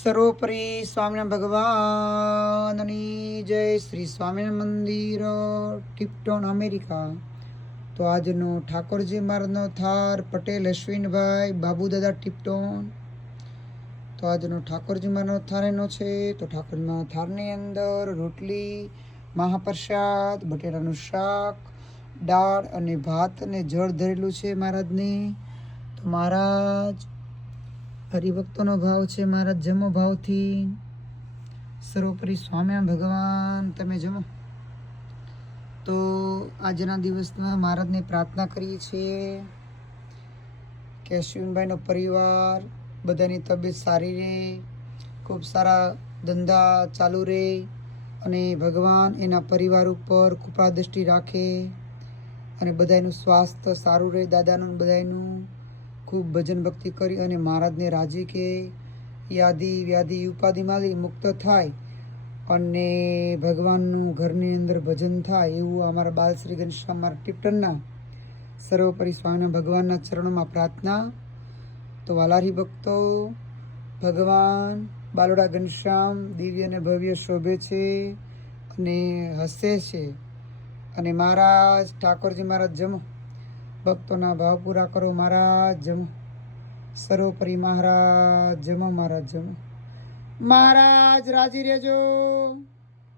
સર્વોપરી સ્વામિનારાયણ ભગવાનની જય. શ્રી સ્વામિનારાયણ મંદિર, ટિપ્ટોન, અમેરિકા. તો આજનો ઠાકોરજી મહારાજનો થાર પટેલ અશ્વિનભાઈ બાબુદાદા ટિપ્ટોન. તો આજનો ઠાકોરજી મહારાજનો થાર એનો છે. તો ઠાકોરજી મહારાજ થારની અંદર રોટલી, મહાપ્રસાદ, બટેટાનું શાક, દાળ અને ભાત અને જળ ધરેલું છે મહારાજની. તો મહારાજ હરિભક્તોનો ભાવ છે. મહારાજ જમો ભાવથી. સર્વોપરી સ્વામિનારાયણ ભગવાન તમે જમો. તો આજના દિવસમાં મહારાજને પ્રાર્થના કરીએ છીએ કે અશ્વિનભાઈનો પરિવાર બધાની તબિયત સારી રહે, ખૂબ સારા ધંધા ચાલુ રહે અને ભગવાન એના પરિવાર ઉપર કૃપા દ્રષ્ટિ રાખે અને બધાનું સ્વાસ્થ્ય સારું રહે. દાદાનું બધાનું ખૂબ ભજન ભક્તિ કરી અને મહારાજને રાજી કે યાદી વ્યાધિ ઉપાધિમાંથી મુક્ત થાય અને ભગવાનનું ઘરની અંદર ભજન થાય એવું અમારા બાલ શ્રી ઘનશ્યામ મારા ટિપ્ટનના સર્વોપરી સ્વામિનારાયણ ભગવાનના ચરણોમાં પ્રાર્થના. તો વાલારી ભક્તો, ભગવાન બાલોડા ઘનશ્યામ દિવ્ય અને ભવ્ય શોભે છે અને હસે છે. અને મહારાજ ઠાકોરજી મહારાજ જમો, ભક્તોના ભાવ પૂરા કરો. મહારાજ જમો. સર્વોપરી મહારાજ જમો. મહારાજ જમો. મહારાજ રાજી રહેજો.